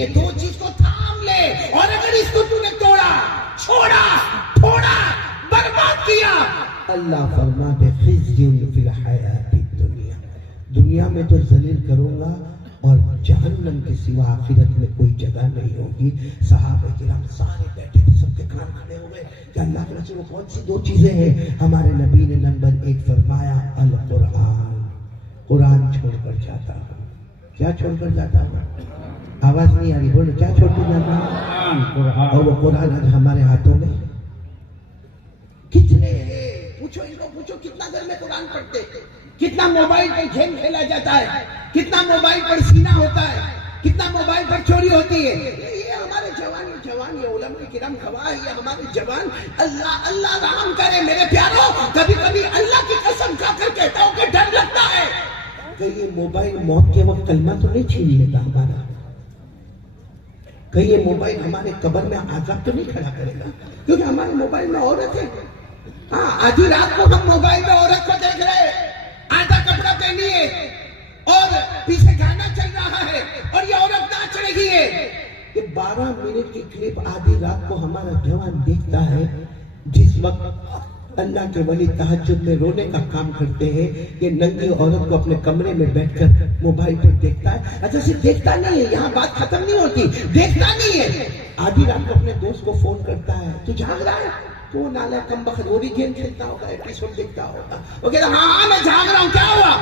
ये दो चीज को थाम ले, और अगर इसको तूने तोड़ा, छोड़ा, थोड़ा, बर्बाद किया, अल्लाह फरमाते खिज़्युन फिल हयातिद दुनिया, दुनिया में तो जलील करूंगा और जहन्नम के सिवा आखिरत में कोई जगह नहीं होगी। सहाबा किराम सारे बैठे थे, सबके कान खड़े हो गए कि अल्लाह के रसूल कौन सी दो चीजें हैं? हमारे नबी ने नंबर 1 फरमाया अल कुरान, कुरान छोड़कर जाता हूँ। क्या छोड़कर जाता हूँ? आवाज नहीं आ रही, बोलो क्या छोड़कर जाता हूँ? और वो कुरान आज हमारे हाथों में कितने, पूछो इनको, पूछो कितना घर में कुरान पढ़ते, कितना मोबाइल पर गेम खेला जाता है, कितना मोबाइल पर सीना होता है, कितना मोबाइल पर चोरी होती है। ये हमारे जवान ये उलमा किराम गवाह, ये हमारे जवान अल्लाह अल्लाह राम करे। मेरे प्यारों, कभी कभी अल्लाह की कसम खाकर कहता हूं कि डर लगता है कि ये मोबाइल मौत के वक्त कलमा तो नहीं छीन लेगा हमारा, कहीं ये मोबाइल हमारे कब्र में आजाब तो नहीं खड़ा करेगा, क्योंकि हमारे मोबाइल में औरत है। हाँ, आधी रात को हम मोबाइल में औरत को देख रहे हैं, आधा कपड़ा पहनी है और पीछे गाना चल रहा है और ये औरत नाच रही है। ये 12 मिनट की क्लिप आधी रात को हमारा जवान देखता है, जिस वक्त अल्लाह के वली तहज्जुद में रोने का काम करते हैं, ये नंगी औरत को अपने कमरे में बैठकर मोबाइल पर देखता है। अच्छा, सिर्फ देखता नहीं है, यहाँ बात खत्म नहीं होती, देखता नहीं है, आधी रात को अपने दोस्त को फोन करता है, तू जाग रहा है? तो नाला कम बखत वो भी गेम खेलता होगा, एपिसोड देखता होगा, वो कहता हाँ मैं जाग रहा हूँ, क्या हुआ?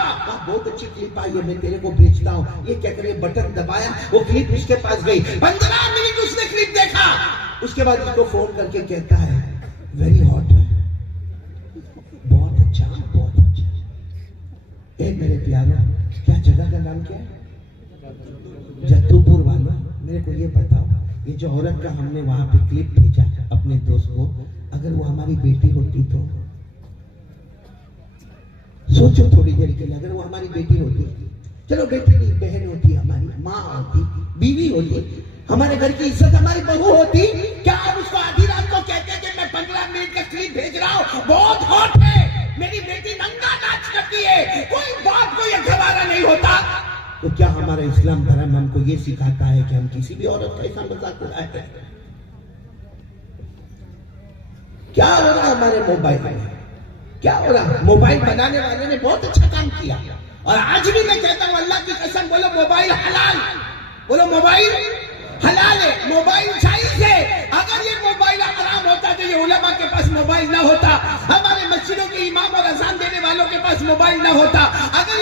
बहुत अच्छी क्लिप आई है, मैं तेरे को भेजता हूँ। ये क्या करे, बटन दबाया, वो क्लिप उसके पास गई, 15 मिनट उसने क्लिप देखा, उसके बाद उसको फोन करके कहता है वेरी हॉट है, बहुत अच्छा, बहुत अच्छा। ए मेरे प्यारों, क्या जगह का नाम क्या है? जद्दूपुर वालों, मेरे को ये बताओ, ये जो औरत का हमने वहां पे क्लिप भेजा अपने दोस्त को, अगर वो हमारी बेटी होती तो सोचो थोड़ी देर के लिए, अगर वो हमारी बेटी होती, चलो बेटी नहीं, बहन होती, हमारी माँ होती, बीवी होती, हमारे घर की इज्जत हमारी बहू होती, क्या आप उसको आधी रात को कहते कि मैं 15 मिनट का क्लिप भेज रहा हूँ, बहुत हॉट है, मेरी बेटी नंगा नाच करती है, कोई बात को ये गवारा नहीं होता? तो क्या हमारा इस्लाम धर्म हमको ये सिखाता है कि हम किसी भी औरत का ऐसा मजाक उड़ाते हैं? क्या हो रहा है हमारे मोबाइल में, क्या हो रहा है? मोबाइल बनाने वाले ने बहुत अच्छा काम किया, और आज भी मैं कहता हूं अल्लाह की कसम, बोलो मोबाइल हलाल, बोलो मोबाइल हलाल है, मोबाइल जायज है। अगर ये मोबाइल हराम होता तो ये उलमा के पास मोबाइल ना होता, हमारे मस्जिदों के इमाम और अजान देने वालों के पास मोबाइल ना होता, अगर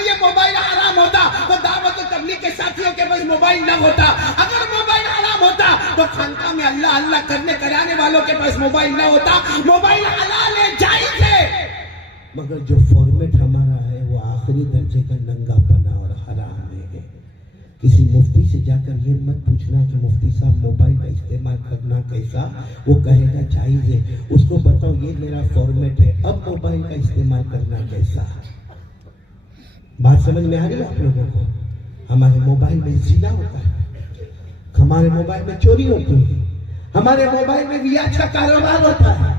ये मोबाइल हराम होता तो दावत और तबलीग के साथियों के पास मोबाइल ना होता, अगर मोबाइल हराम होता तो खानका में अल्लाह अल्लाह करने कराने वालों के पास मोबाइल ना होता। मोबाइल हलाल है, जायज है, मगर जो फॉर्मेट हमारा है वो आखिरी दर्जे का नंगापना और हराम है। किसी मुफ्ती से जाकर ये मत पूछना कि मुफ्ती साहब मोबाइल का इस्तेमाल करना कैसा, वो कहेगा जायज है, उसको बताओ ये मेरा फॉर्मेट है, अब मोबाइल का इस्तेमाल करना कैसा। बात समझ में आ रही है आप लोगों को? हमारे मोबाइल में जिना होता है, हमारे मोबाइल में चोरी होती है, हमारे मोबाइल में रियाज का कारोबार होता है,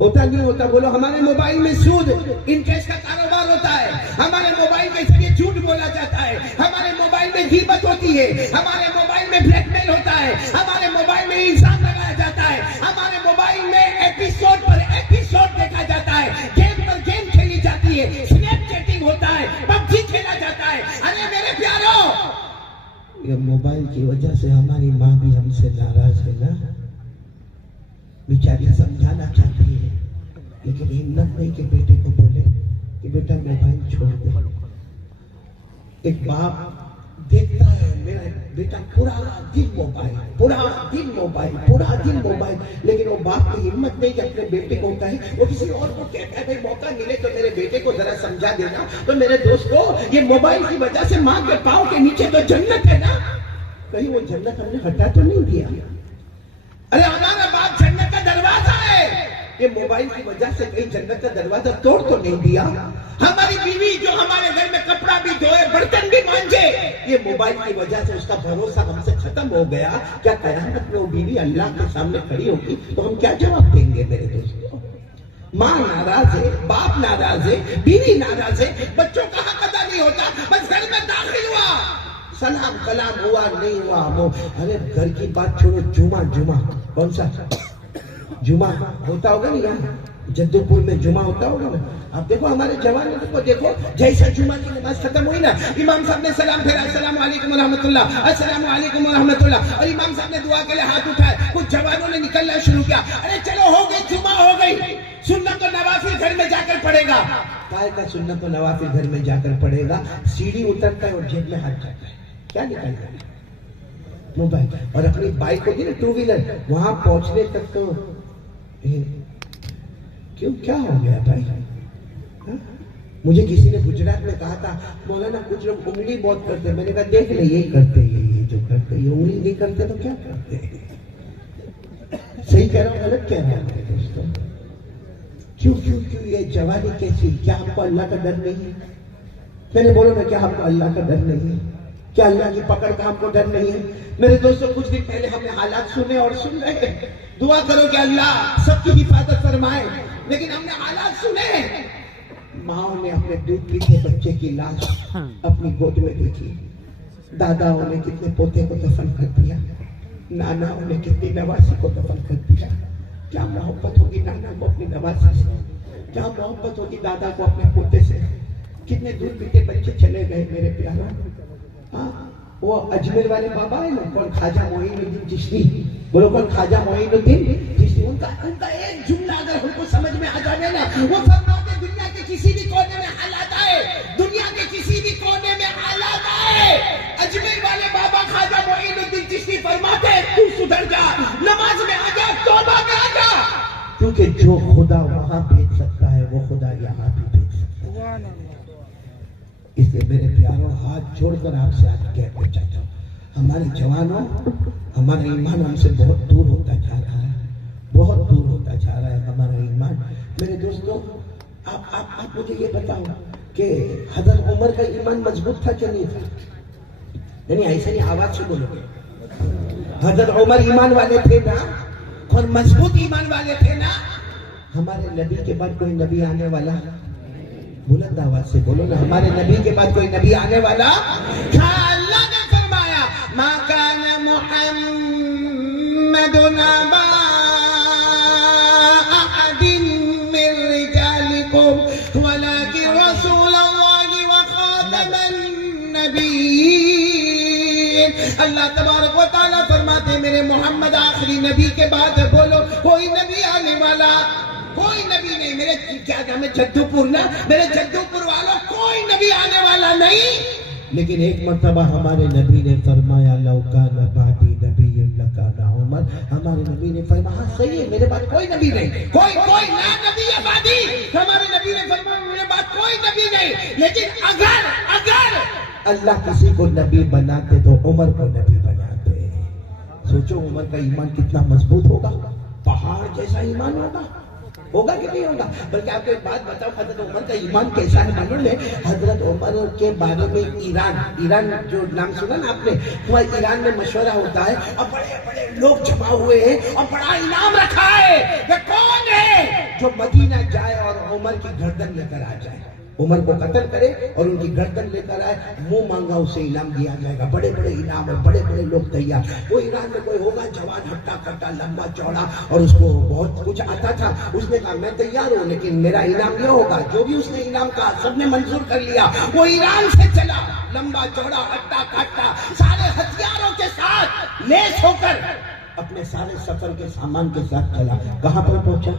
होता नहीं होता? बोलो, हमारे मोबाइल में सूद इनकेस का कारोबार होता है, हमारे मोबाइल के जरिए झूठ बोला जाता है, हमारे मोबाइल में गीबत होती है, हमारे मोबाइल में ब्लैकमेल होता है, हमारे मोबाइल में इल्जाम लगाया जाता है, हमारे मोबाइल में एपिसोड पर एपिसोड देखा जाता है, गेम पर गेम खेली जाती है, स्नैपचैटिंग होता है, पबजी खेला जाता है। अरे मेरे प्यारों, ये मोबाइल की वजह से हमारी माँ भी हमसे नाराज है ना, बेचारी समझाना चाहती है, लेकिन हिम्मत नहीं कि बेटे को बोले कि बेटा मोबाइल छोड़ दे। एक बाप देखता है मेरा बेटा पूरा दिन मोबाइल, पूरा दिन मोबाइल, पूरा दिन मोबाइल, लेकिन वो बाप की हिम्मत नहीं कि अपने बेटे को कहे, वो किसी और को कहता है भाई मौका मिले तो मेरे बेटे को जरा समझा देना। तो मेरे दोस्त को, ये मोबाइल की वजह से माँ के पाँव के नीचे तो जन्नत है ना, कहीं वो जन्नत हमने हटा तो नहीं दिया? अरे हमारा बाप जन्नत का दरवाजा है, ये मोबाइल की वजह से कहीं जन्नत का दरवाजा तोड़ तो नहीं दिया? हमारी बीवी जो हमारे घर में कपड़ा भी धोए, बर्तन भी मांजे, ये मोबाइल की वजह से उसका भरोसा हमसे खत्म हो गया। क्या कयामत में वो बीवी अल्लाह के सामने खड़ी होगी तो हम क्या जवाब देंगे मेरे दोस्तों? माँ नाराज है, बाप नाराज है, बीवी नाराज है, बच्चों का हक अदा नहीं होता, बस घर में दाखिल हुआ सलाम कलाम हुआ नहीं हुआ वो, अरे घर की बात छोड़ो, जुमा जुमा कौन सा जुमा होता होगा नहीं यहाँ जद्दूपुर में जुमा होता होगा ना। आप देखो हमारे जवानों को देखो, जैसा जुमा की नमाज खत्म हुई ना, इमाम साहब ने सलाम फेरा, अस्सलाम वालेकुम रहमतुल्लाह, अस्सलाम वालेकुम रहमतुल्लाह, और इमाम साहब ने दुआ के लिए हाथ उठाए, कुछ जवानों ने निकलना शुरू किया, अरे चलो हो गई जुमा हो गई, सुन्नत तो नवाफिल घर में जाकर पड़ेगा। काय का सुन्नत तो नवाफिल घर में जाकर पड़ेगा, सीढ़ी उतरता है और जेब में हाथ जाता है, क्या निकलता है मोबाइल, और अपनी बाइक होगी ना टू व्हीलर, वहां पहुंचने तक तो क्यों क्या हो गया भाई? हा? मुझे किसी ने गुजरात में कहा था, मौलाना कुछ लोग उंगली बहुत करते, मैंने कहा देख ले यही करते, ये जो करते, ये उंगली नहीं करते तो क्या करते? सही कह रहा हूँ गलत कह रहा हूँ दोस्तों? क्यों क्यों क्यों ये जवानी कैसी? क्या हमको अल्लाह का डर नहीं है? मैंने बोलो ना, क्या हमको अल्लाह का डर नहीं है? क्या अल्लाह की पकड़ का हमको डर नहीं है? मेरे दोस्तों कुछ दिन पहले हमने हालात सुने और सुन रहे, दुआ करो कि अल्लाह सबकी हिफाजत फरमाए, लेकिन हमने हालात सुने, माओ ने अपने दूध पीते बच्चे की लाश अपनी गोद में देखी, दादाओं ने कितने पोते को दफन कर दिया, नानाओं ने कितनी नवासी को दफन कर दिया। क्या मोहब्बत होगी नाना को अपनी नवासी से, क्या मोहब्बत होगी दादा को अपने पोते से। कितने दूध पीते बच्चे चले गए मेरे प्यारों। हाँ, वो अजमेर वाले बाबा है ना, कौन, ख्वाजा मोइनुद्दीन चिश्ती, बोलो कौन, ख्वाजा मोइनुद्दीन चिश्ती, उनका एक जुमला अगर हमको समझ में आ जाए ना, वो फरमाते दुनिया के किसी भी कोने में हालात आए, दुनिया के किसी भी कोने में हालात आए, अजमेर वाले बाबा ख्वाजा मोइनुद्दीन चिश्ती फरमाते तू सुधर जा, नमाज में आ जा, तौबा में आ जा, क्योंकि जो खुदा वहां भेज सकता है वो खुदा यहाँ भी भेज सकता है। इसलिए मेरे प्यारों, हाथ जोड़कर आपसे आज कहना चाहता हूँ, हमारे जवानों, हमारा ईमान हमसे बहुत दूर होता जा रहा है, बहुत दूर होता जा रहा है हमारा ईमान। मेरे दोस्तों, आप मुझे ये बताओ कि हजरत उमर का ईमान मजबूत था कि नहीं था? यानी ऐसे नहीं, आवाज से बोलोगे, हजरत उमर ईमान वाले थे ना, और मजबूत ईमान वाले थे ना। हमारे नबी के बाद कोई नबी आने वाला, बुलंद आवाज से बोलो ना, हमारे नबी के बाद कोई नबी आने वाला? अल्लाह ने फरमाया, मा कान मुहम्मदुन अबा अहदिन मिन रिजालिकुम वलाकिन रसूलुल्लाहि व खातमन नबिय्यीन। अल्लाह तबारक व तआला फरमाते मेरे मोहम्मद आखिरी नबी के बाद बोलो कोई नबी आने वाला, कोई नबी नहीं। मेरे क्या नाम है, जद्दूपुर ना, मेरे जद्दूपुर वालों, कोई नबी आने वाला नहीं। लेकिन एक मर्तबा हमारे नबी ने फरमाया, लौका नबादी नबी लकाना उमर। हमारे नबी ने फरमाया, हाँ सही है, मेरे पास कोई नबी नहीं, कोई ना नबी आबादी। हमारे नबी ने फरमाया, मेरे पास कोई नबी नहीं, लेकिन अगर अल्लाह किसी को नबी बनाते तो उमर को नबी बनाते। सोचो उमर का ईमान कितना मजबूत होगा, पहाड़ जैसा ईमान होगा कि नहीं होगा? बल्कि आपको एक बात बताओ, हजरत उमर का ईमान कैसा है मालूम है? हजरत उमर के बारे में ईरान जो नाम सुना ना आपने, वह ईरान में मशवरा होता है और बड़े बड़े लोग जमा हुए हैं और बड़ा इनाम रखा है। वे कौन है जो मदीना जाए और उमर की गर्दन लेकर आ जाए, उमर को कत्ल करे और उनकी गर्दन लेकर आए, मुंह मांगा उसे इनाम दिया जाएगा। बड़े बड़े इनाम और बड़े बड़े लोग तैयार। वो ईरान में कोई होगा जवान, हट्टा कट्टा, लंबा चौड़ा, और उसको बहुत कुछ आता था। उसने कहा मैं तैयार हूँ, लेकिन मेरा इनाम ये होगा। जो भी उसने इनाम कहा सबने मंजूर कर लिया। वो ईरान से चला, लंबा चौड़ा, हट्टा कट्टा, सारे हथियारों के साथ लेस होकर अपने सारे सफर के सामान के साथ चला। कहाँ पर पहुंचा?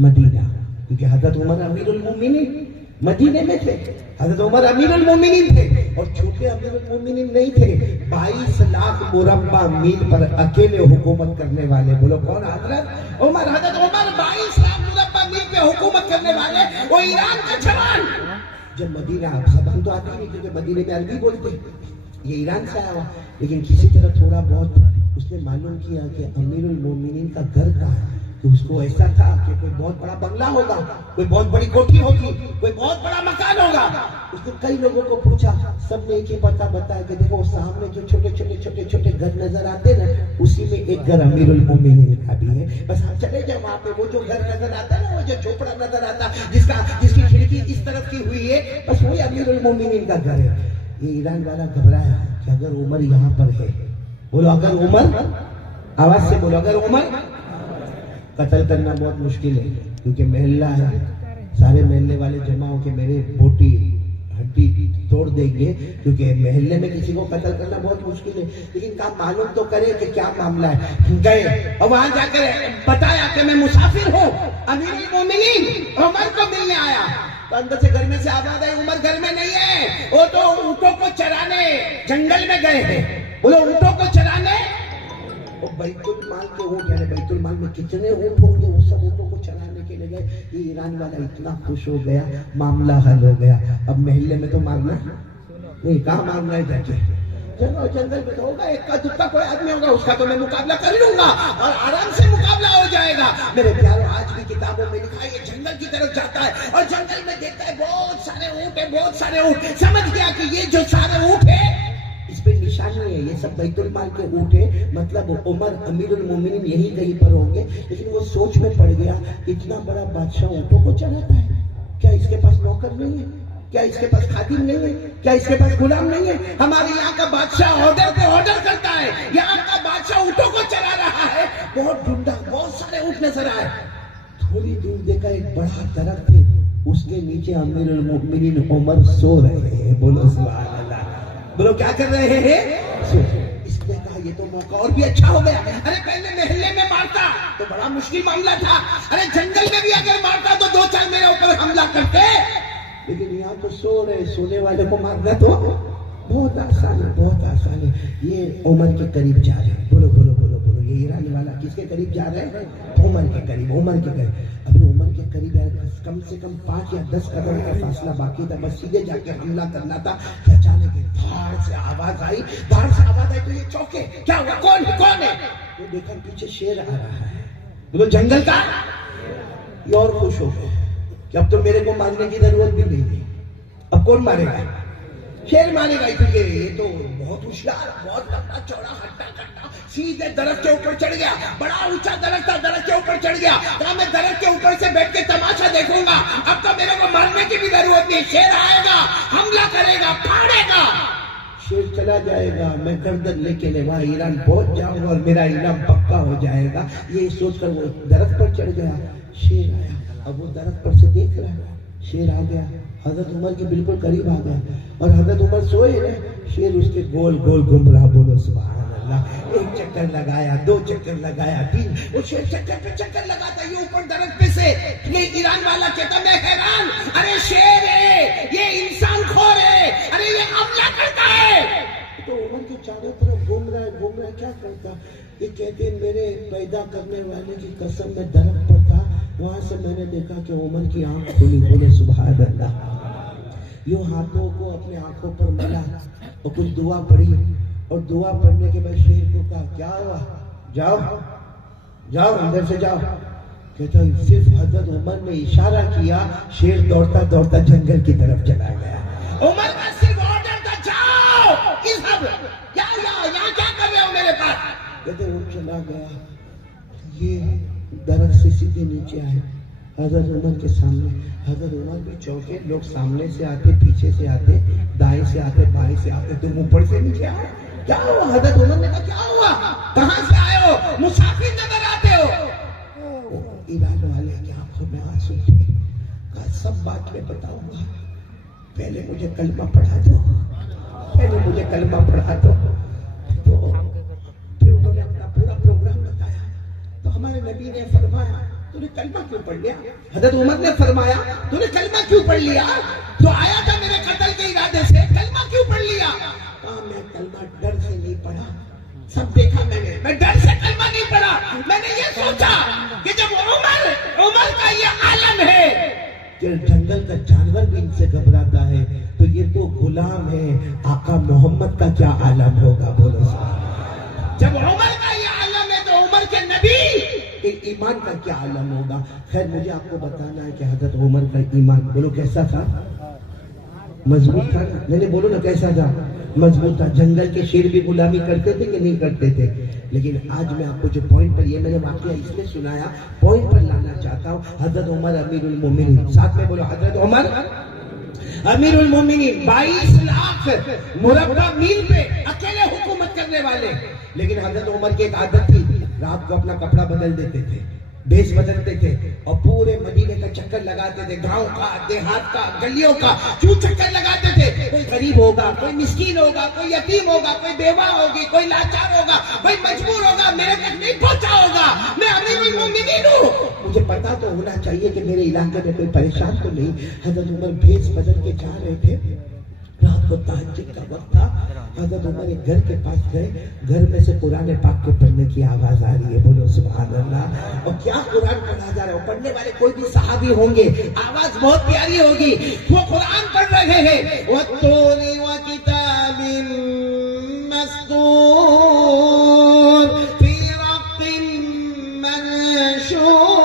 मदीना, क्योंकि हजरत उमर अमीरुल मोमिनीन मदीने में थे। हजरत उमर अमीरुल मोमिनीन थे और छोटे अमीरुल मोमिनीन नहीं थे। 22 लाख मुरब्बा मील पर अकेले हुकूमत करने वाले, बोलो कौन? हजरत उमर। हजरत उमर 22 लाख मुरब्बा मील पे हुकूमत करने वाले, वो ईरान का जवान। जब मदीना, जबान तो आती नहीं क्योंकि मदीने में अरबी बोलते, ये ईरान से आया हुआ, लेकिन किसी तरह थोड़ा बहुत उसने मालूम किया कि अमीरुल मोमिनीन का घर कहाँ है। तो उसको ऐसा था कि कोई बहुत बड़ा बंगला होगा, कोई बहुत बड़ी कोठी होगी, कोई बहुत बड़ा मकान होगा। उसने कई लोगों को पूछा, सबने एक ही पता बताया कि देखो सामने जो छोटे छोटे घर नजर आते ना, उसी में एक घर अमीरुल मोमिनीन का भी है। बस आप चले जाओ वहां पे, वो जो घर नजर आता है ना, वो जो झोपड़ा नजर आता, जिसकी खिड़की इस तरफ की हुई है, बस वही अमीरुल मोमिनीन का घर है। ये ईरान वाला घबराया कि अगर उमर यहाँ पर है, बोलो अगर उमर, आवाज से बोलो अगर उमर, कत्ल करना बहुत मुश्किल है क्योंकि मोहल्ला है, सारे मोहल्ले वाले जमा होके मेरे बोटी हड्डी तोड़ देंगे क्योंकि मोहल्ले में किसी को कत्ल करना बहुत मुश्किल है। लेकिन काम मालूम तो करे कि क्या मामला है। गए और वहां जाकर बताया कि मैं मुसाफिर हूँ, अमीरुल मोमिनीन उमर को मिलने आया। तो अंदर से घर में से आवाज आई, उमर घर में नहीं है, वो तो ऊँटों को चराने जंगल में गए हैं। बोलो ऊँटों को चराने, वो बैतुल माल के ऊँट, यानी बैतुल माल में कितने ऊँट होंगे, वो सब ऊँटों को चराने के लिए गए। ये ईरान वाला इतना खुश हो गया, मामला हल हो गया। अब मोहल्ले में तो मारना नहीं, कहाँ मारना है जाके, चलो जंगल में तो होगा, एक का दुक्का कोई आदमी होगा, उसका तो मैं मुकाबला कर लूंगा और आराम से मुकाबला हो जाएगा। मेरे प्यारों, आज भी किताबों में लिखा है ये जंगल की तरफ जाता है और जंगल में देखता है बहुत सारे ऊँट है, बहुत सारे ऊँट। समझ गया कि ये जो सारे ऊँट है इस पे निशानी है, ये सब बैतुल माल के ऊँट है, मतलब उमर अमीरुल मोमिनीन यही कहीं पर होंगे। लेकिन वो सोच में पड़ गया, इतना बड़ा बादशाह ऊँटों को चलाता है, क्या इसके पास नौकर नहीं है, क्या इसके पास खादिम नहीं है, क्या इसके पास गुलाम नहीं है? हमारे यहाँ का बादशाह ऑर्डर पे ऑर्डर करता है, यहाँ का बादशाह ऊँटों को चला रहा है। बहुत ढूंढा, बहुत सारे ऊँट नजर आए। थोड़ी दूर देखा एक बड़ा दरख्त है, उसके नीचे अमीरुल मोमिनीन उमर सो रहे हैं। बोलो सुभान अल्लाह, बोलो क्या कर रहे हैं? इसने कहा ये तो मौका और भी अच्छा हो गया। अरे पहले मोहल्ले में मारता तो बड़ा मुश्किल मामला था, अरे जंगल में भी अगर मारता तो दो चार मेरे ऊपर हमला करते, लेकिन यहाँ तो सो रहे, सोने वाले को मारना तो बहुत आसान है, बहुत आसान है। ये उमर के करीब जा रहे हैं। बोलो बोलो बोलो बोलो, ये ईरानी वाला किसके करीब जा रहे हैं? उमर के करीब, उमर के करीब। अभी उमर के करीब यार कम से कम 5 या 10 कदम का फासला बाकी था, बस सीधे जाके हमला करना था। अचानक धाड़ से आवाज आई, धाड़ से आवाज आई तो ये चौके, क्या हुआ, कौन है, कौन है? तो देखा पीछे शेर आ रहा है। बोलो जंगल का। ये और खुश हो गए कि अब तो मेरे को मारने की जरूरत भी नहीं है, अब कौन मारेगा? शेर मारेगा। क्योंकि ये तो बहुत होशियार, बहुत लंबा चौड़ा हट्टा कट्टा, सीधे दरख्त के ऊपर चढ़ गया। बड़ा ऊंचा दरख्त था, दरख्त के ऊपर चढ़ गया। कहा मैं दरख्त के ऊपर से बैठ के तमाशा देखूंगा, अब तो मेरे को मारने की भी जरूरत नहीं। शेर आएगा, हमला करेगा, फाड़ेगा। शेर चला जाएगा, मैं गर्दन लेके ले वहां ईरान पहुंच जाऊंगा और मेरा इनाम पक्का हो जाएगा। ये सोचकर वो दरख्त पर चढ़ गया। शेर आया, अब वो दरख्त पर से देख रहा है, शेर आ गया, हजरत उमर के बिल्कुल करीब आ गया और हजरत उमर सोए हैं, शेर उसके गोल गोल घूम रहा। बोलो सुभान अल्लाह। एक चक्कर लगाया, 2 चक्कर लगाया, 3, वो शेर चक्कर पे चक्कर लगाता, ये ऊपर दरख्त पे से। ये ईरान वाला कहता मैं हैरान, अरे शेर है, ये इंसान खोर है, अरे ये हमला करता है। तो उमर के चारों तरफ घूम रहा है, क्या करता? ये कहते मेरे पैदा करने वाले की कसम में दरख्त पर था, वहां से मैंने देखा कि उमर की आंख खुली। बोले सुभान अल्लाह। यूं हाथों को अपने आंखों पर मिला और कुछ दुआ पढ़ी और दुआ पढ़ने के बाद शेर को कहा क्या हुआ, जाओ जाओ अंदर से जाओ। कहता सिर्फ हजरत उमर ने इशारा किया, शेर दौड़ता दौड़ता जंगल की तरफ चला गया। उमर का सिर्फ ऑर्डर था जाओ, यहाँ क्या कर रहे हो मेरे पास? कहते वो चला गया। ये दरख्त से सीधे नीचे आए हजरत उमर के सामने। हजरत उमर भी चौके, लोग सामने से आते, पीछे से आते, दाएं से आते, बाएं से आते, तुम ऊपर से नीचे आए, क्या हुआ? हजरत उमर ने कहा क्या हुआ, कहां से आए हो, मुसाफिर नजर आते हो। ईरान वाले की आंखों में आंसू थे। कहा सब बात मैं बताऊंगा, पहले मुझे कलमा पढ़ा दो, पहले मुझे कलमा पढ़ा दो। तो फिर उन्होंने अपना पूरा प्रोग्राम बताया। तो हमारे नबी ने फरमाया तूने कलमा क्यों पढ़ लिया? हजरत उमर ने फरमाया तूने कलमा क्यों पढ़ लिया? तो आया था मेरे कत्ल के इरादे से, कलमा क्यों पढ़ लिया? कहा मैं कलमा डर से नहीं पढ़ा, सब देखा मैंने, मैं डर से कलमा नहीं पढ़ा। मैंने ये सोचा कि जब उमर का ये आलम है कि जंगल का जानवर भी इनसे घबराता है, तो ये तो गुलाम है, आका मोहम्मद का क्या आलम होगा। बोलो जब उमर का ये आलम है तो उमर के नबी के ईमान का क्या आलम होगा। खैर मुझे आपको बताना है कि हजरत उमर का ईमान बोलो कैसा था, मजबूत था। मैंने बोलो ना कैसा था, मजबूत था। जंगल के शेर भी गुलामी करते थे कि नहीं करते थे? लेकिन आज मैं आपको जो पॉइंट पर, ये मैंने वाकया इसलिए सुनाया, पॉइंट पर लाना चाहता हूँ। हजरत उमर अमीरुल मोमिनीन, साथ में बोलो हजरत उमर अमीरुल मोमिनीन 22 लाख मुरब्बा मील पे अकेले हुकूमत करने वाले। लेकिन हजरत उमर की एक आदत थी, रात को अपना कपड़ा बदल देते थे, भेष बदलते थे और पूरे मदीने का चक्कर लगाते थे, गांव का, देहात का, गलियों का क्यों चक्कर लगाते थे। कोई गरीब होगा, कोई मिस्कीन होगा, कोई यतीम होगा, कोई बेवा होगी, कोई लाचार होगा, कोई मजबूर होगा, मेरे तक नहीं पहुंचा होगा। मैं अमीरुल मोमिनीन हूं, मुझे पता तो होना चाहिए कि मेरे इलाके में कोई परेशान तो नहीं। हजरत उमर भेष बदल के जा रहे थे, रात को तहज्जुद का वक्त था। हजरत उमर एक घर के पास गए, घर में से कुरान पाक के पढ़ने की आवाज आ रही है, बोलो सुभान अल्लाह। और क्या कुरान पढ़ा जा रहा है, पढ़ने वाले कोई भी सहाबी होंगे, आवाज बहुत प्यारी होगी। वो कुरान पढ़ रहे हैं, वत्तूरी व किताबिन मस्तूर फी रक़्क़िन मनशूर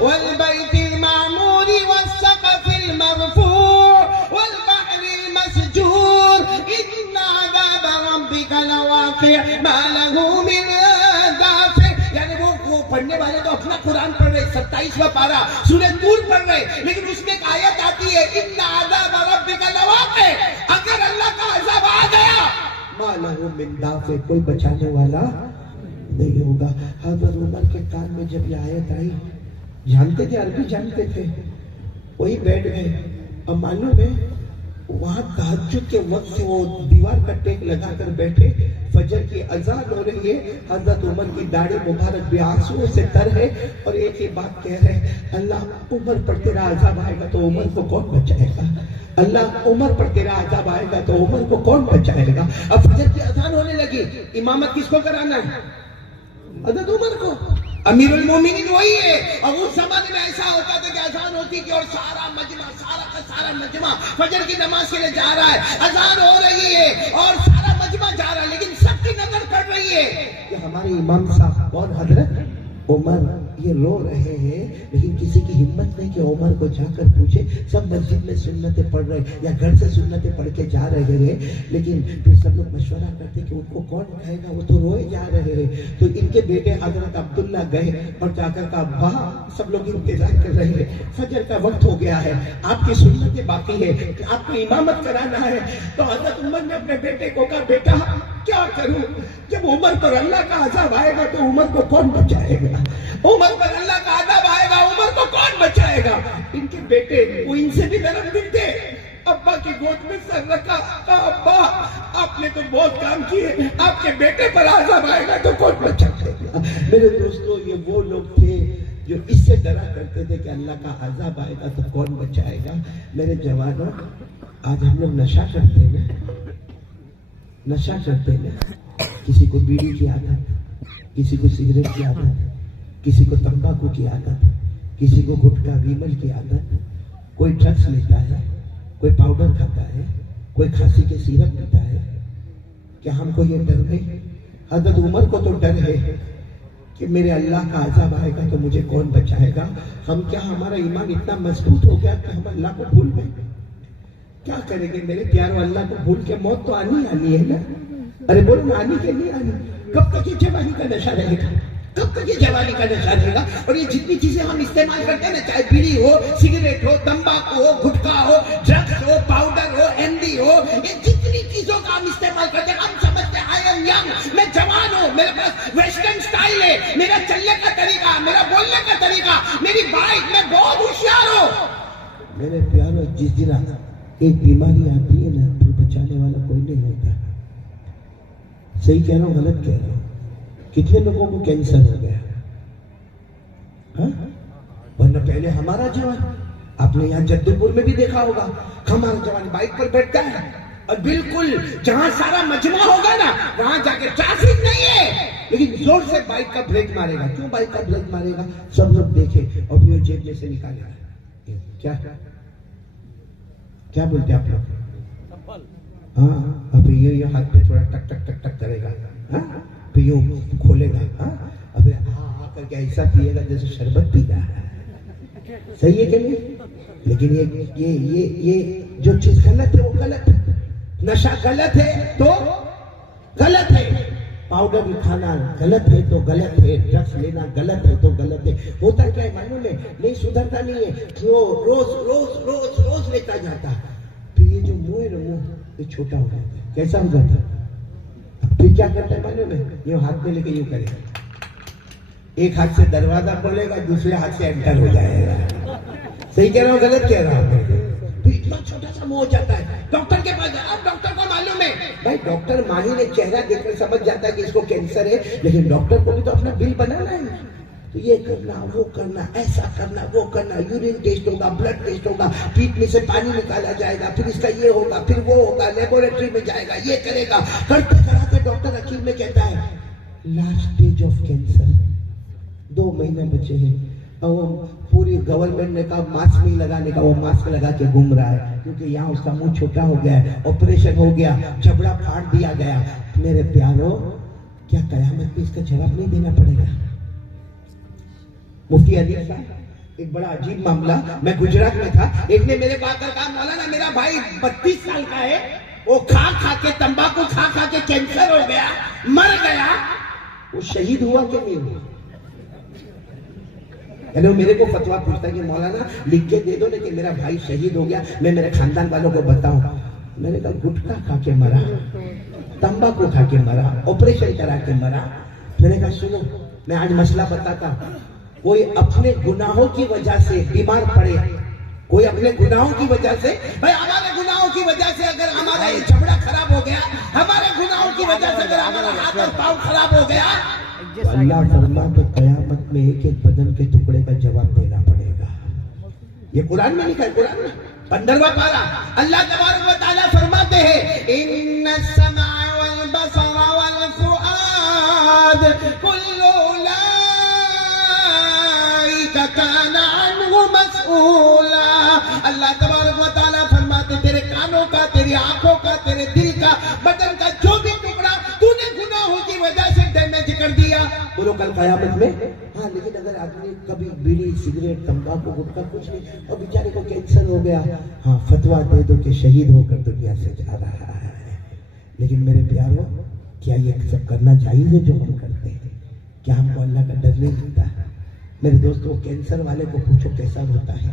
वल बैतिल मामूर वस्सक़फ़िल मरफ़ूअ वल बहरिल मस्जूर इन्ना अज़ाब रब्बिका लवाक़िअ मा लहू मिन दाफ़िअ। यानी वो पढ़ने वाले तो अपना कुरान पढ़ रहे, 27वां पारा सूरह नूर पढ़ रहे, लेकिन उसमें एक आयत आती है, इन्ना अज़ाब रब्बिका लवाक़िअ। अगर अल्लाह का अज़ाब आ गया, मा लहू मिन दाफ़िअ, कोई बचाने वाला नहीं होगा। हज़रत उमर के कान में जब ये आयत आई, जानते थे, अरबी जानते थे, वही बैठ गए। अब मालूम है वहां तहज्जुद के वक्त से वो दीवार का टेक लगाकर बैठे, फजर की अजान हो रही है, हजरत उमर की दाढ़ी मुबारक भी आंसुओं से तर है और एक ही बात कह रहे हैं, अल्लाह उमर पर तेरा अजाब आएगा तो उमर को कौन बचाएगा, अल्लाह उमर पर तेरा अजाब आएगा तो उमर को कौन बचाएगा। अब फजर की अजान होने लगी, इमामत किसको कराना है, हजरत उमर को। अमीरुल मोमिनीन वही है। और उस जमाने में ऐसा होता था कि अजान होती थी और सारा मजमा, सारा का सारा मजमा फजर की नमाज के लिए जा रहा है, अजान हो रही है और सारा मजमा जा रहा है, लेकिन सबकी नजर पड़ रही है कि हमारे इमाम साहब और हजरत उमर ये रो रहे हैं, लेकिन किसी की हिम्मत नहीं कि उमर को जाकर पूछे। सब मस्जिद में सुन्नतें पढ़ रहे या घर से सुन्नतें पढ़ के जा रहे हैं, लेकिन फिर सब लोग मशवरा करते कि उनको कौन कहेगा, वो तो रोए जा रहे हैं। तो इनके बेटे हजरत अब्दुल्ला गए और जाकर कहा, अब्बा सब लोग इंतजार कर रहे हैं, फजर का वक्त हो गया है, आपकी सुन्नतें बाकी है, आपको इमामत कराना है। तो हजरत उमर ने अपने बेटे को कहा, बेटा क्या करूं, जब उमर पर अल्लाह का अज़ाब आएगा तो उमर को कौन बचाएगा, उमर पर अल्लाह का अज़ाब आएगा, उमर को कौन बचाएगा। इनके बेटे वो इनसे भी नरम दिल थे, अब्बा की गोद में सर रखा, अब्बा आपने तो बहुत काम किए, आपके बेटे पर अज़ाब आएगा तो कौन बचाएगा। मेरे दोस्तों, ये वो लोग थे जो इससे डरा करते थे कि अल्लाह का अज़ाब आएगा तो कौन बचाएगा। मेरे जवानों, आज हम लोग नशा करते हैं, नशा करते हैं, किसी को बीड़ी की आदत, किसी को सिगरेट की आदत, किसी को तंबाकू की आदत, किसी को गुटखा विमल की आदत, कोई ड्रग्स लेता है, कोई पाउडर खाता है, कोई खांसी के सिरप पीता है। क्या हमको ये डर नहीं? हजरत उमर को तो डर है कि मेरे अल्लाह का अज़ाब आएगा तो मुझे कौन बचाएगा। हम क्या, हमारा ईमान इतना मजबूत हो गया कि हम अल्लाह को भूल गए। क्या करेंगे मेरे प्यारों, अल्लाह को भूल के मौत तो आनी आनी है ना। अरे बोलो ना, आनी के नहीं आनी। कब तक ये जवानी का नशा रहेगा, कब तक ये जवानी का नशा रहेगा। और ये जितनी चीजें हम इस्तेमाल करते हैं ना, चाहे बीड़ी हो, सिगरेट हो, तंबाकू हो, गुटखा हो, ड्रग्स हो, पाउडर हो, एमडी हो, ये जितनी चीजों का हम इस्तेमाल करते हैं, हम समझते हैं आई एम यंग, मैं जवान हूँ, मेरे पास वेस्टर्न स्टाइल है, मेरा चलने का तरीका, मेरा बोलने का तरीका, मेरी बाइक, मैं बहुत होशियार हूँ। मेरे प्यारों, जिस दिन एक बीमारी आती है ना, फिर बचाने वाला कोई नहीं होता। सही कह रहा हूँ, गलत कह रहा हूँ? कितने लोगों को कैंसर हो गया, हाँ? वरना पहले हमारा जवान, आपने यहाँ जद्दूपुर में भी देखा होगा, हमारा जवान बाइक पर बैठता है और बिल्कुल जहां सारा मजमा होगा ना, वहां जाके ट्रैफिक नहीं है, लेकिन जोर से बाइक का ब्रेक मारेगा। क्यों बाइक का ब्रेक मारेगा? सब लोग देखे और वो जेब में से निकालेगा। क्या क्या बोलते आप लोग? हाँ, अभी ये हाथ पे थोड़ा टक टक टक टक करेगा, हाँ, फिर यूं खोलेगा, हाँ, अबे हाँ करके ऐसा पिएगा जैसे शरबत पी रहा है। सही है कि नहीं? लेकिन ये जो चीज गलत है वो गलत है, नशा गलत है तो गलत है। पाउडर भी खाना गलत है तो गलत है, ड्रग्स लेना गलत है तो गलत है। होता क्या है मालूम है, नहीं सुधरता नहीं है, वो रोज रोज रोज रोज लेता जाता, फिर ये जो मुंह है ना, मुंह ये छोटा हो जाता है। कैसा हो जाता है? फिर क्या करता है मालूम है, ये हाथ में लेके यूं करेगा, एक हाथ से दरवाजा खोलेगा, दूसरे हाथ से एंटर हो जाएगा। सही कह रहा हूँ गलत कह रहा हूँ? तो इतना छोटा सा मुंह हो जाता है। डॉक्टर के पास जाए, अब डॉक्टर को मालूम है भाई, डॉक्टर माहिर है, चेहरा देखकर समझ जाता है कि इसको कैंसर है, लेकिन डॉक्टर को भी तो अपना बिल बनाना है। तो ये करना, वो करना, ऐसा करना, वो करना, यूरिन टेस्ट होगा, ब्लड टेस्ट होगा, पीठ में से पानी निकाला जाएगा, फिर इसका ये होगा, फिर वो होगा, लेबोरेटरी में जाएगा, ये करेगा, करते कराते डॉक्टर आखिर में कहता है लास्ट स्टेज ऑफ कैंसर, 2 महीने बचे हैं। और वो पूरी गवर्नमेंट ने कहा मास्क नहीं लगाने का, वो मास्क लगा के घूम रहा है, क्योंकि यहाँ उसका मुंह छोटा हो गया है, ऑपरेशन हो गया, जबड़ा फाड़ दिया गया। मेरे प्यारो, क्या कयामत में इसका जवाब नहीं देना पड़ेगा? मुफ्ती अली साहब, एक बड़ा अजीब मामला, मैं गुजरात में था, एक ने मेरे को आकर कहा मौलाना मेरा भाई 32 साल का है, वो खा खा के, तंबाकू खा खा के कैंसर हो गया, मर गया, वो शहीद हुआ कि नहीं हुआ? यानी वो मेरे को फतवा पूछता है कि मौलाना लिख के दे दो ना कि मेरा भाई शहीद हो गया, मैं मेरे खानदान वालों को बताऊं। मैंने कहा गुटखा खा के मरा, तंबाकू खा के मरा, ऑपरेशन करा के मरा। मैंने कहा सुनो, मैं आज मसला बताता हूं, कोई अपने गुनाहों की वजह से बीमार पड़े, कोई अपने गुनाहों की वजह से, भाई हमारे गुनाहों की वजह से अगर हमारा ये जबड़ा खराब हो गया, हमारे गुनाहों की वजह से अगर हमारा हाथ और पांव खराब हो गया, तो अल्लाह फरमाता है कयामत में एक एक बदन के टुकड़े का जवाब देना पड़ेगा। ये कुरान में लिखा है, कुरान में 15वां पारा, अल्लाह तबारक व तआला फरमाते हैं इन्नस समा वल बसर वल फुआद कुल्लु उलाइका काना अन्हु मसऊला। अल्लाह तबारक व तआला फरमाते तेरे कानों का, तेरी आंखों का, तेरे दिल का, बदन का जो भी टुकड़ा तूने गुनाहों की वजह से डैमेज कर दिया, बोलो कल कयामत में। हाँ, लेकिन अगर आदमी कभी बीड़ी, सिगरेट, तंबाकू, गुटखा कुछ नहीं, और बेचारे को कैंसर हो गया, हाँ फतवा दे दो कि शहीद होकर दुनिया से जा रहा है। लेकिन मेरे प्यारों, क्या ये सब करना चाहिए जो हम करते हैं? क्या हमको अल्लाह का डर नहीं लगता? मेरे दोस्तों, कैंसर वाले को पूछो कैसा होता है,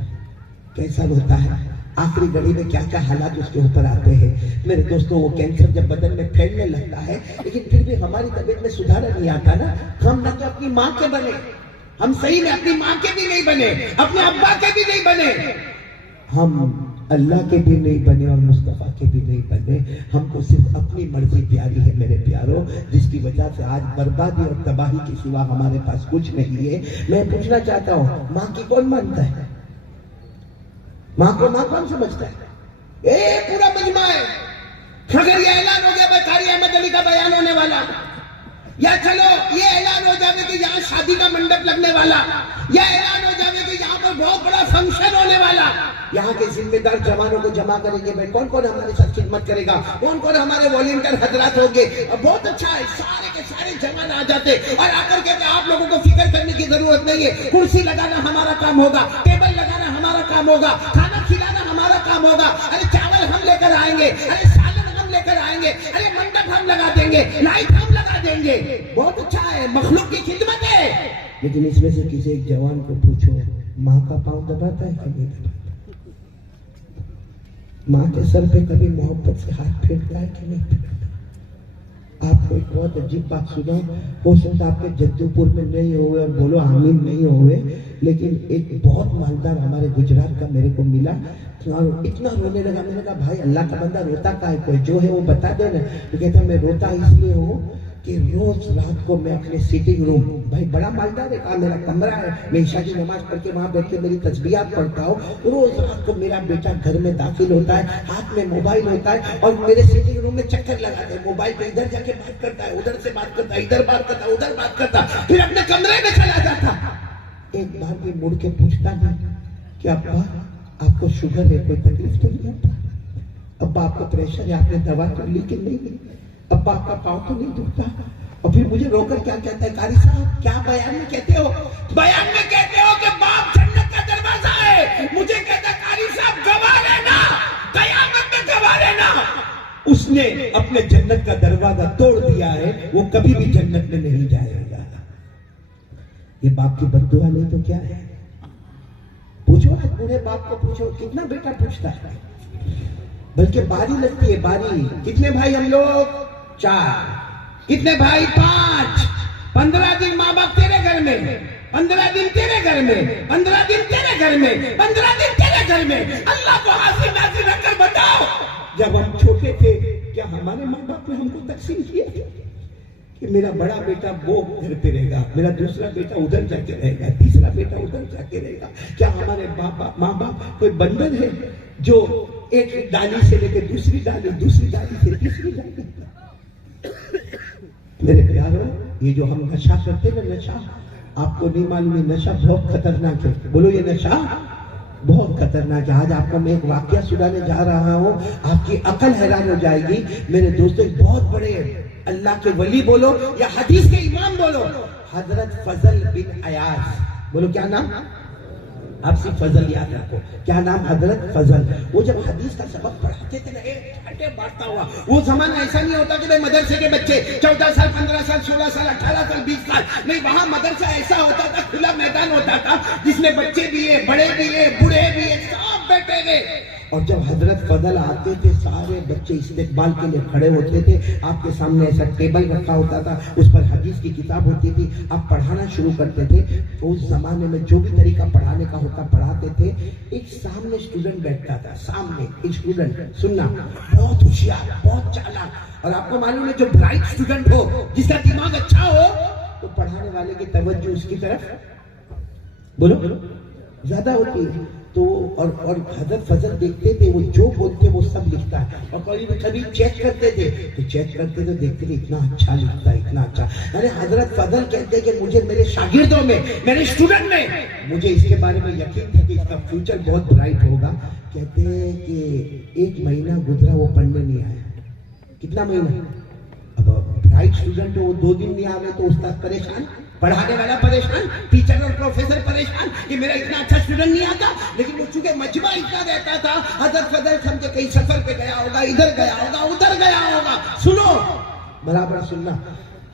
कैसा होता है, आखिरी घड़ी में क्या क्या हालात उसके ऊपर आते हैं। मेरे दोस्तों, वो कैंसर जब बदन में फैलने लगता है, लेकिन फिर भी हमारी तबीयत में सुधार नहीं आता ना। हम ना तो अपनी माँ के बने, हम सही में अपनी माँ के भी नहीं बने, अपने अब्बा के भी नहीं बने, हम अल्लाह के भी नहीं बने और मुस्तफा के भी नहीं बने। हमको सिर्फ अपनी मर्जी प्यारी है मेरे प्यारों, जिसकी वजह से आज बर्बादी और तबाही के सिवा हमारे पास कुछ नहीं है। मैं पूछना चाहता हूँ, माँ की कौन मानता है? माँ को माँ कौन समझता है? पूरा मजमा है। अगर ये ऐलान हो गया भाई कारी अहमद अली का बयान होने वाला, या चलो ये ऐलान हो जाए कि यहाँ शादी का मंडप लगने वाला, या ऐलान हो जाए कि यहाँ पर बहुत बड़ा फंक्शन होने वाला, यहाँ के जिम्मेदार जवानों को जमा करेंगे, भाई कौन कौन हमारे साथ खिदमत करेगा, कौन कौन हमारे वॉलंटियर हजरात होंगे। बहुत अच्छा है, सारे के सारे जवान आ जाते और आकर कहते आप लोगों को फिक्र करने की जरूरत नहीं है, कुर्सी लगाना हमारा काम होगा, टेबल लगाना हमारा काम होगा, खाना खिलाना हमारा काम होगा, अरे चावल हम लेकर आएंगे, अरे सालन हम लेकर आएंगे, अरे मंडप हम लगा देंगे, लाइट हम लगा देंगे। बहुत अच्छा है, मखलूक की खिदमत है। लेकिन इसमें से किसी एक जवान को पूछो, माँ का पांव दबाता है कि नहीं दबाता? माँ के सर पे कभी मोहब्बत से हाथ फेरता है कि नहीं फेरता? आपको एक बहुत अजीब बात सुनाओ, हो सकता आपके जद्दूपुर में नहीं हुए और बोलो आमीन नहीं हुए, लेकिन एक बहुत मालदार हमारे गुजरात का मेरे को मिला और इतना रोने लगा। मैंने कहा भाई अल्लाह का बंदा रोता का है, कोई जो है वो बता दे ना। तो कहता मैं रोता इसलिए हूँ कि रोज रात को मैं अपने सिटिंग रूम, भाई बड़ा मालदार है, कहा मेरा कमरा है, मैं ईशा की नमाज पढ़ के वहां बैठ के मेरी तस्बीहात पढ़ता हूँ। रोज रात को मेरा बेटा घर में दाखिल होता है, हाथ में मोबाइल होता है और मेरे सिटिंग रूम में चक्कर लगाते हैं, मोबाइल पे इधर जाके बात करता है, उधर से बात करता है, इधर बात करता है, उधर बात करता है, फिर अपने कमरे में चला जाता। एक बार भी मुड़ के पूछता नहीं कि अब्बा आपको शुगर है, कोई तकलीफ तो नहीं होता? अब्बा आपको प्रेशर है, आपने दवा तो ली कि नहीं? अब्बा आपका पाँव तो नहीं दुखता? और फिर मुझे रोकर क्या कहता है, कारी साहब क्या बयान में कहते हो? बयान में कहते हो कि बाप जन्नत का दरवाजा है। मुझे कहता कारी साहब गवा लेना, कयामत में गवा लेना। उसने अपने जन्नत का दरवाजा तोड़ दिया है, वो कभी भी जन्नत में नहीं जाएगा। ये बाप की बद्दुआ नहीं तो क्या है? पूछो आज बूढ़े बाप को, पूछो कितना बेटा पूछता है, बल्कि बारी लगती है बारी। कितने भाई हम लोग? 4। कितने भाई? 5। 15 दिन माँ बाप तेरे घर में, 15 दिन तेरे घर में, 15 दिन तेरे घर में, 15 दिन तेरे घर में। अल्लाह को हासिल नासिल रखकर बताओ, जब हम छोटे थे क्या हमारे माँ बाप ने हमको तकसीम किया कि मेरा बड़ा बेटा वो घर पे रहेगा, मेरा दूसरा बेटा उधर जाके रहेगा, तीसरा बेटा उधर जाके रहेगा? क्या हमारे माँ बाप कोई बंदर है जो एक डाली से लेकर दूसरी डाली, दूसरी डाली से तीसरी डाली? मेरे प्यारों, ये जो हम नशा करते हैं ना, नशा आपको नहीं मालूम है, नशा बहुत खतरनाक है। बोलो ये नशा बहुत खतरनाक है। आज आपको मैं एक वाकया सुनाने जा रहा हूँ, आपकी अकल हैरान हो जाएगी। मेरे दोस्तों, एक बहुत बड़े अल्लाह के वली बोलो या हदीस के इमाम बोलो, हजरत फजल बिन अयाज, बोलो क्या नाम? आप सिर्फ फजल याद रखो, क्या नाम? हजरत फजल। वो जब हदीस का सबक पढ़ाते थे ना, घंटे बांटता हुआ, वो जमाना ऐसा नहीं होता कि भाई मदरसे के बच्चे 14 साल, 15 साल, 16 साल, 18 साल, 20 साल, नहीं, वहां मदरसा ऐसा होता था, खुला मैदान होता था, जिसमें बच्चे भी है, बड़े भी है, बूढ़े भी है, सब बैठे गए। और जब हजरत फजल आते थे, सारे बच्चे इस्तेकबाल के लिए खड़े होते थे। आपके सामने ऐसा टेबल रखा होता था, उस पर हदीस की किताब होती थी, आप पढ़ाना शुरू करते थे। तो उस जमाने में जो भी तरीका पढ़ाने का होता पढ़ाते थे। एक सामने स्टूडेंट बैठता था, सामने एक स्टूडेंट, सुनना, बहुत होशियार, बहुत चालाक। और आपको मालूम है, जो ब्राइट स्टूडेंट हो, जिसका दिमाग अच्छा हो, तो पढ़ाने वाले की तवज्जो उसकी तरफ, बोलो, ज्यादा होती है। तो और हजरत फजल देखते थे, वो जो बोलते वो सब लिखता है। और कभी कभी चेक करते थे, तो चेक करते तो देखते थे इतना अच्छा लिखता है, इतना अच्छा। अरे हजरत फजल कहते हैं कि मुझे मेरे शागिर्दों में, मेरे स्टूडेंट में, मुझे इसके बारे में यकीन था कि इसका फ्यूचर बहुत ब्राइट होगा। कहते हैं कि 1 महीना गुजरा, वो पढ़ने नहीं आया। कितना महीना? अब ब्राइट स्टूडेंट हो, वो 2 दिन नहीं आ गए तो उस्ताद परेशान, पढ़ाने वाला परेशान, टीचर और प्रोफेसर परेशान कि मेरा इतना अच्छा स्टूडेंट नहीं आता। लेकिन वो चूंकि मजमा इतना रहता था, हजरत फजल समझे कहीं सफर पे गया होगा, इधर गया होगा, उधर गया होगा। सुनो, बराबर सुनना।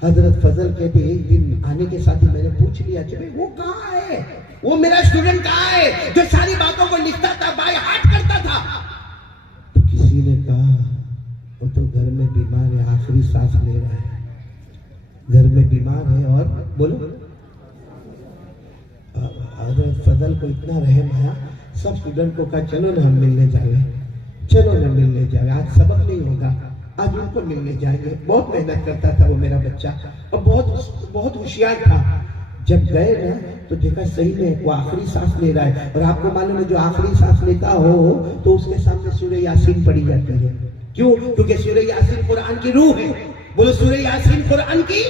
हजरत फजल कहते एक दिन आने के साथ ही मैंने पूछ लिया कि भाई वो कहाँ है, वो मेरा स्टूडेंट कहाँ है जो सारी बातों को लिखता था, बाय हार्ट करता था? तो किसी ने कहा वो तो घर में बीमार है, आखिरी सांस ले रहा है, घर में बीमार है। और बोलो, हजरत फजल को इतना रहम आया, सब स्टूडेंट को कहा चलो ना हम मिलने जाए, चलो ना मिलने जाए, आज सबक नहीं होगा, आज उनको मिलने जाएंगे। बहुत मेहनत करता था वो मेरा बच्चा, और बहुत होशियार था। जब गए ना तो देखा सही में वो आखिरी सांस ले रहा है। और आपको मालूम है, जो आखिरी सांस लेता हो तो उसके सामने सूरह यासीन पढ़ी जाती है। क्यों? क्योंकि सूरह यासीन कुरान की रूह है। बोलो, सूरह यासीन कुरान की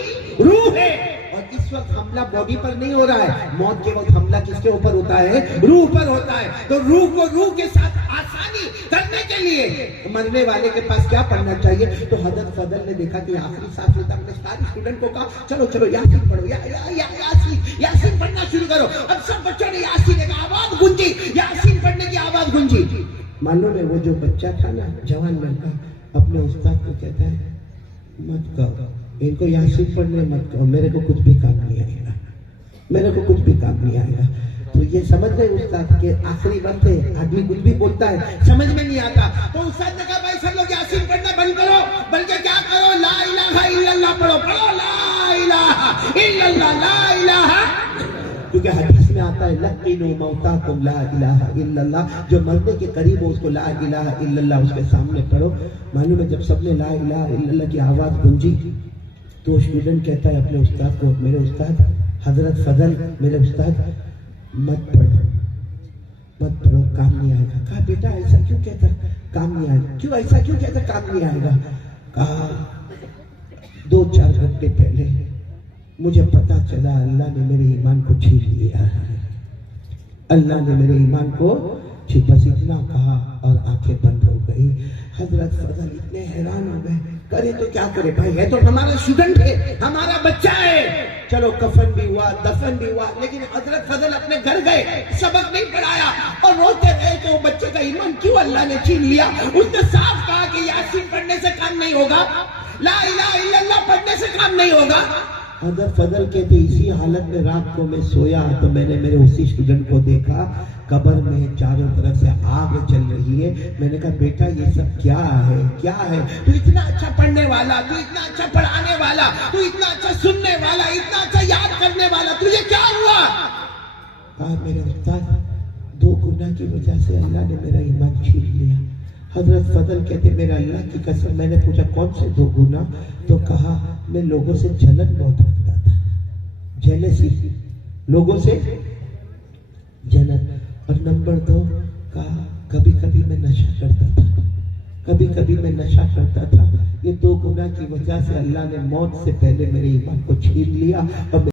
रूह है। और इस वक्त हमला बॉडी पर नहीं हो रहा है, मौत के वक्त हमला किसके ऊपर होता है? रूह पर होता है। तो रूह को रूह के साथ आसानी करने के लिए मरने वाले के पास क्या पढ़ना चाहिए? तो हजरत फजल ने देखा कि आखिरी सांस लेता, अपने सारे स्टूडेंट को कहा चलो चलो यासीन पढ़ो, यासीन पढ़ना शुरू करो। अब सब बच्चों ने यासीन की आवाज गूंजी, यासीन पढ़ने की आवाज गूंजी। मालूम है, वो जो बच्चा था ना, जवान लड़का, अपने उस्ताद को कहता है मत कहो, इनको यासीन पढ़ने मत कहो, मेरे को कुछ भी काम नहीं आएगा, मेरे को कुछ भी काम नहीं आएगा। तो ये समझ रहे उस्ताद के आखिरी वक्त है, आदमी कुछ भी बोलता है, समझ में नहीं आता। तो उस्ताद ने कहा भाई सब लोग यासीन पढ़ना बंद करो, बल्कि क्या करो, ला इलाहा इल्लल्लाह पढ़ो, पढ़ो ला इलाहा इल्लल्लाह, ला इलाहा। क्योंकि हदीस में आता है लक़िनु मौताकुम ला इलाहा इल्लल्लाह, जो मरने के करीब हो उसको ला इलाहा इल्लल्लाह उसके सामने पढ़ो। मालूम है, जब सबने ला इलाहा इल्लल्लाह की आवाज गूंजी तो स्टूडेंट कहता है अपने उस्ताद को, मेरे उस्ताद हजरत फजल, मेरे उस्ताद मत पढ़ो, मत पढ़ो, काम नहीं आएगा। कहा बेटा ऐसा क्यों कहता, काम नहीं आएगा? क्यों ऐसा क्यों कहता, काम नहीं आएगा? कहा 2-4 घंटे पहले मुझे पता चला अल्लाह ने मेरे ईमान को छीन लिया है, अल्लाह ने मेरे ईमान को छीन, बस इतना कहा और आंखें बंद हो गई। हजरत फजल इतने हैरान हो गए, करे तो क्या करे भाई, है तो हमारा स्टूडेंट है, हमारा बच्चा है। चलो कफन भी हुआ, दफन भी हुआ, लेकिन हजरत फजल अपने घर गए, सबक नहीं पढ़ाया और रोते रहे कि वो बच्चे का ईमान क्यों अल्लाह ने छीन लिया। उसने साफ कहा कि यासीन पढ़ने से काम नहीं होगा, ला इलाहा इल्लल्लाह पढ़ने से काम नहीं होगा। हजरत फजल कहते इसी हालत में रात को मैं सोया तो मैंने मेरे उसी स्टूडेंट को देखा, कब्र में चारों तरफ से आग चल रही है। मैंने कहा बेटा ये सब क्या है, क्या है? तू इतना अच्छा पढ़ने वाला, तू इतना अच्छा पढ़ाने वाला, तू इतना अच्छा सुनने वाला, इतना अच्छा याद करने वाला, तुझे क्या हुआ? कहा मेरे उस्ताद, 2 गुनाह की वजह से अल्लाह ने मेरा ईमान छीन लिया। हजरत फजल कहते मेरे अल्लाह की कसम, मैंने पूछा कौन से 2 गुनाह? तो कहा मैं लोगों से जलन बहुत रखता था, जेलसी, लोगों से जलन। और नंबर 2 कहा कभी कभी मैं नशा करता था, कभी कभी मैं नशा करता था। ये 2 गुनाह की वजह से अल्लाह ने मौत से पहले मेरे ईमान को छीन लिया और